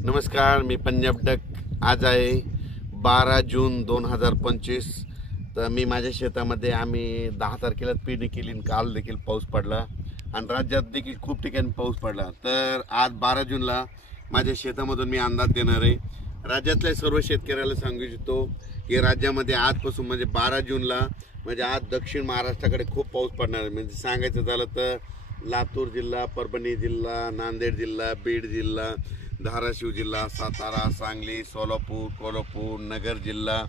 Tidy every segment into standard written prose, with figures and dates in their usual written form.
नमस्कार, मी पंजाब डक. आज आहे 12 जून 2025. तर मी माझ्या शेतामध्ये आम्ही 10 तारखेला पेरणी केली. काल देखील पाऊस पडला आणि राज्यात देखील खूप ठिकाणी पाऊस पडला. तर आज 12 जूनला माझ्या शेतामधून मी अंदाज देणार आहे. राज्यातल्या सर्व शेतकऱ्याला सांगू इच्छितो की राज्यामध्ये आजपासून म्हणजे 12 जूनला म्हणजे आज दक्षिण महाराष्ट्राकडे खूप पाऊस पडणार आहे. म्हणजे सांगायचं झालं तर लातूर जिल्हा, परभणी जिल्हा, नांदेड जिल्हा, बीड जिल्हा, धाराशिव जिल्हा, सातारा, सांगली, सोलापूर, कोल्हापूर, नगर जिल्हा,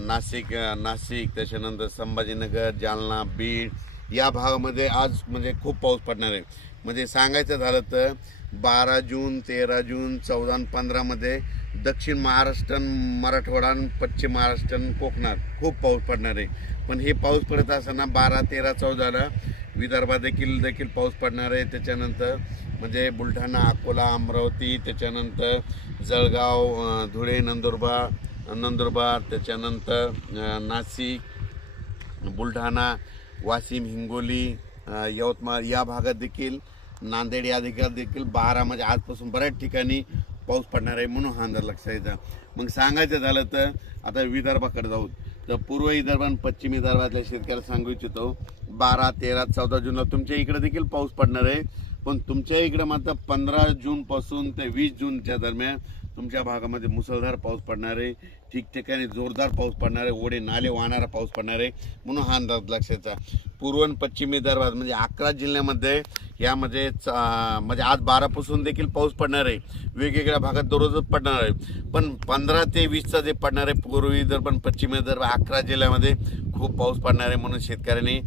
नाशिक, त्याच्यानंतर संभाजीनगर, जालना, बीड या भागामध्ये आज म्हणजे खूप पाऊस पडणार आहे. म्हणजे सांगायचं झालं तर 12 जून, 13 जून, 14 आणि 15मध्ये दक्षिण महाराष्ट्र, मराठवाडा, पश्चिम महाराष्ट्र, कोकणात खूप पाऊस पडणार आहे. पण हे पाऊस पडत असताना 12, 13, 14ला विदर्भात देखील पाऊस पडणार आहे. त्याच्यानंतर म्हणजे बुलढाणा, अकोला, अमरावती, त्याच्यानंतर जळगाव, धुळे, नंदुरबार, त्याच्यानंतर नाशिक, बुलढाणा, वाशिम, हिंगोली, यवतमाळ या भागात देखील, नांदेड या देखील 12 म्हणजे आजपासून बऱ्याच ठिकाणी पाऊस पडणार आहे. म्हणून हा अंदाज लक्षात यायचा. मग सांगायचं झालं तर आता विदर्भाकडे जाऊ. तर पूर्व विदर्भ आणि पश्चिम विदर्भातल्या शेतकऱ्याला सांगू इच्छितो 12, 13, 14 जूनला तुमच्या इकडे देखील पाऊस पडणार आहे. पण तुमच्या इकडे मात्र 15 जूनपासून ते 20 जूनच्या दरम्यान तुमच्या भागामध्ये मुसळधार पाऊस पडणार आहे. ठिकठिकाणी जोरदार पाऊस पडणार आहे. ओढे नाले वाहणारा पाऊस पडणार आहे. म्हणून हा अंदाज लक्षाचा. पूर्व आणि पश्चिम विदर्भात म्हणजे 11 जिल्ह्यामध्ये यामध्ये म्हणजे आज 12पासून देखील पाऊस पडणार आहे. वेगवेगळ्या भागात दररोजच पडणार आहे. पण 15 ते 20चा जे पडणार आहे पूर्व विदर्भ आणि पश्चिम विदर्भ 11 जिल्ह्यामध्ये खूप पाऊस पडणार आहे. म्हणून शेतकऱ्यांनी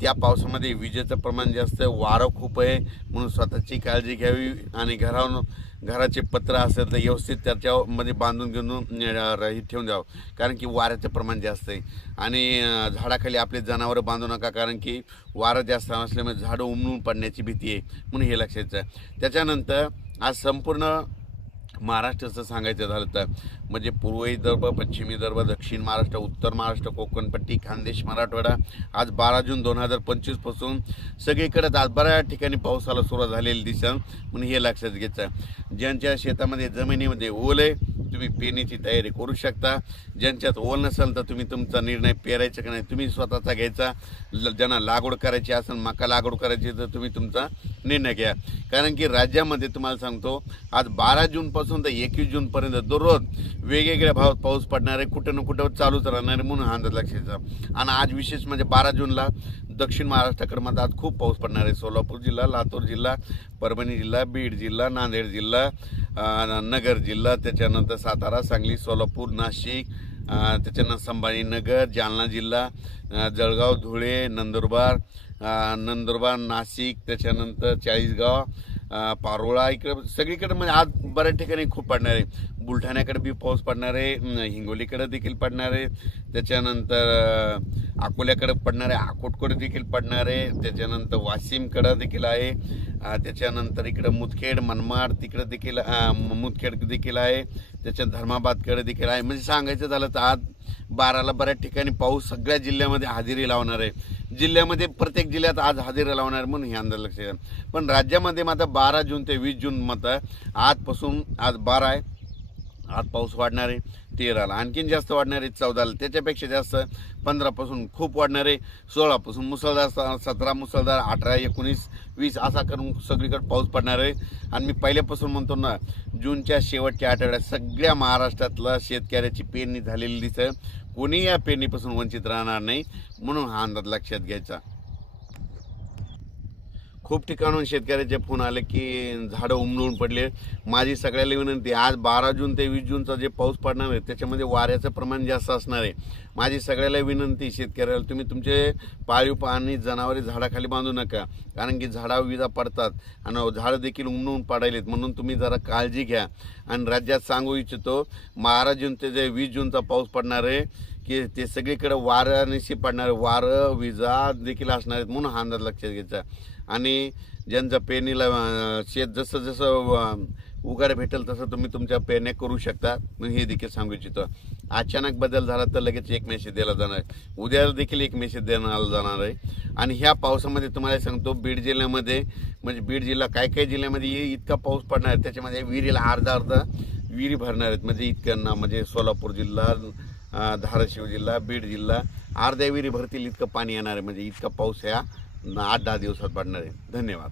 त्या पावसामध्ये विजेचं प्रमाण जास्त आहे, वारं खूप आहे. म्हणून स्वतःची काळजी घ्यावी आणि घराचे पत्र असेल तर व्यवस्थित त्याच्यामध्ये बांधून घेऊन रहित ठेवून द्यावं. कारण की वाऱ्याचं प्रमाण जास्त आहे. आणि झाडाखाली आपले जनावरं बांधू नका, कारण की वारं जास्त असल्यामुळे झाडं उमळून पडण्याची भीती आहे. म्हणून हे लक्षात आहे. त्याच्यानंतर आज संपूर्ण महाराष्ट्राचं सांगायचं झालं तर म्हणजे पूर्व विदर्भ, पश्चिम विदर्भ, दक्षिण महाराष्ट्र, उत्तर महाराष्ट्र, कोकणपट्टी, खानदेश, मराठवाडा आज 12 जून 2025पासून सगळीकडे आज बऱ्याच ठिकाणी पावसाला सुरुवात झालेली दिसेल. म्हणून हे लक्षात घ्यायचं. ज्यांच्या शेतामध्ये जमिनीमध्ये ओल आहे तुम्ही पेरणीची तयारी करू शकता. ज्यांच्यात ओल नसेल तर तुम्ही तुमचा निर्णय पेरायचा का नाही तुम्ही स्वतःचा घ्यायचा. ज्यांना लागवड करायची असेल, मका लागवड करायची, तर तुम्ही तुमचा निर्णय घ्या. कारण की राज्यामध्ये तुम्हाला सांगतो आज 12 जूनपासून तर 21 जूनपर्यंत दररोज वेगवेगळ्या भागात पाऊस पडणार आहे. कुठं ना कुठं चालूच राहणार आहे. म्हणून हा अंदाज लक्षात. आणि आज विशेष म्हणजे 12 जूनला दक्षिण महाराष्ट्राकडे मध्ये आज खूप पाऊस पडणार आहे. सोलापूर जिल्हा, लातूर जिल्हा, परभणी जिल्हा, बीड जिल्हा, नांदेड जिल्हा, नगर जिल्हा, त्याच्यानंतर सातारा, सांगली, सोलापूर, नाशिक, त्याच्यानंतर संभाजीनगर, जालना जिल्हा, जळगाव, धुळे, नंदुरबार, नाशिक, त्याच्यानंतर चाळीसगाव, पारोळा, इकडे सगळीकडे म्हणजे आज बऱ्याच ठिकाणी खूप पडणार आहे. बुलढाण्याकडे बी पाऊस पडणार आहे, हिंगोलीकडे देखील पडणार आहे, त्याच्यानंतर अकोल्याकडे पडणार आहे, अकोटकडे देखील पडणार आहे, त्याच्यानंतर वाशिमकडं देखील आहे, त्याच्यानंतर इकडं मुदखेड, मनमाड तिकडे देखील मुदखेड देखील आहे, त्याच्या धर्माबादकडे देखील आहे. म्हणजे सांगायचं झालं तर आज 12ला बऱ्याच ठिकाणी पाऊस सगळ्या जिल्ह्यामध्ये हजेरी लावणार आहे. जिल्ह्यामध्ये प्रत्येक जिल्ह्यात आज हजेरी लावणार आहे. म्हणून हे अंदाज लक्षात घ्या. पण राज्यामध्ये मात्र 12 जून ते 20 जून मात्र आजपासून आज 12 आहे, आज पाऊस वाढणार आहे. 13ला आणखीन जास्त वाढणार आहे. 14ला त्याच्यापेक्षा जास्त. 15पासून खूप वाढणार आहे. 16पासून मुसळधार, 17 मुसळधार, 18, 19, 20 असा करून सगळीकडे पाऊस पडणार आहे. आणि मी पहिल्यापासून म्हणतो ना, जूनच्या शेवटच्या आठवड्यात सगळ्या महाराष्ट्रातला शेतकऱ्याची पेरणी झालेली दिसेल. कोणी या पेरणीपासून वंचित राहणार नाही. म्हणून हा अंदाज लक्षात घ्यायचा. खूप ठिकाणून शेतकऱ्याचे फोन आले की झाडं उमलून पडले. माझी सगळ्याला विनंती, आज 12 जून ते 20 जूनचा जे पाऊस पडणार आहे त्याच्यामध्ये वाऱ्याचं प्रमाण जास्त असणार आहे. माझी सगळ्याला विनंती शेतकऱ्याला, तुम्ही तुमचे पाळीव प्राणी जनावरे झाडाखाली बांधू नका. कारण की झाडावर विजा पडतात आणि झाडं देखील उमलून पडायलेत. म्हणून तुम्ही जरा काळजी घ्या. आणि राज्यात सांगू इच्छितो 12 जून ते जे 20 जूनचा पाऊस पडणार आहे की ते सगळीकडे वाऱ्यानिशी पडणार, वारं विजा देखील असणार आहेत. म्हणून हा अंदाज लक्षात घ्यायचा. आणि ज्यांचं पेरणीला शेत जसं जसं उघाड भेटेल तसं तुम्ही तुमच्या पेरण्या करू शकता. मग हे देखील सांगू इच्छितो. अचानक बदल झाला तर लगेच एक मेसेज दिला जाणार आहे. उद्या देखील एक मेसेज देण्यात जाणार आहे. आणि ह्या पावसामध्ये तुम्हाला सांगतो बीड जिल्ह्यामध्ये म्हणजे बीड जिल्हा काही जिल्ह्यामध्ये इतका पाऊस पडणार आहे, त्याच्यामध्ये विहिरीला अर्धा विहिरी भरणार आहेत. म्हणजे इतकं ना, म्हणजे सोलापूर जिल्हा, धाराशिव जिल्हा, बीड जिल्हा अर्ध्या विहिरी भरतील इतकं पाणी येणार आहे. म्हणजे इतका पाऊस ह्या 8-10 दिवसात पडणार आहे. धन्यवाद.